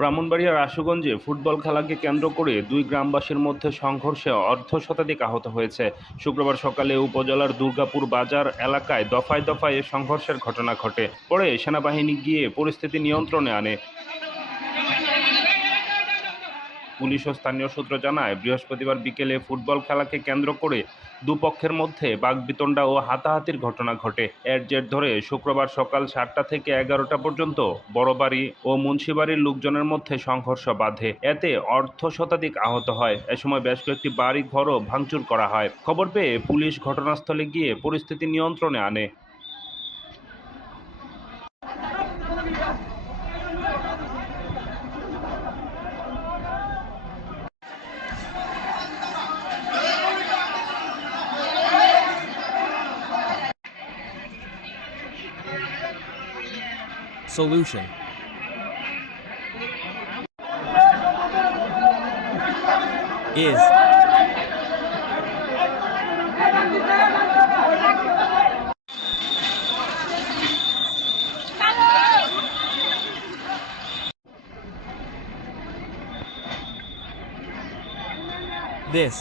ব্রাহ্মণবাড়িয়ার আশুগঞ্জে ফুটবল খেলাকে কেন্দ্র করে দুই গ্রামবাসীর মধ্যে সংঘর্ষে অর্ধশতাধিক আহত হয়েছে। শুক্রবার সকালে উপজেলার দুর্গাপুর বাজার এলাকায় দফায় দফায় এ সংঘর্ষের ঘটনা ঘটে। পরে সেনাবাহিনী গিয়ে পরিস্থিতি নিয়ন্ত্রণে আনে। পুলিশ ও স্থানীয় সূত্র জানায়, বৃহস্পতিবার বিকেলে ফুটবল খেলাকে কেন্দ্র করে দুপক্ষের মধ্যে বাকবিতণ্ডা ও হাতাহাতির ঘটনা ঘটে। এর জের ধরে শুক্রবার সকাল ৭টা থেকে ১১টা পর্যন্ত বড়বাড়ি ও মুন্সিবাড়ির লোকজনের মধ্যে সংঘর্ষ বাধে। এতে অর্ধশতাধিক আহত হয়। এ সময় বেশ কয়েকটি বাড়ি ঘরও ভাঙচুর করা হয়। খবর পেয়ে পুলিশ ঘটনাস্থলে গিয়ে পরিস্থিতি নিয়ন্ত্রণে আনে। Solution is this.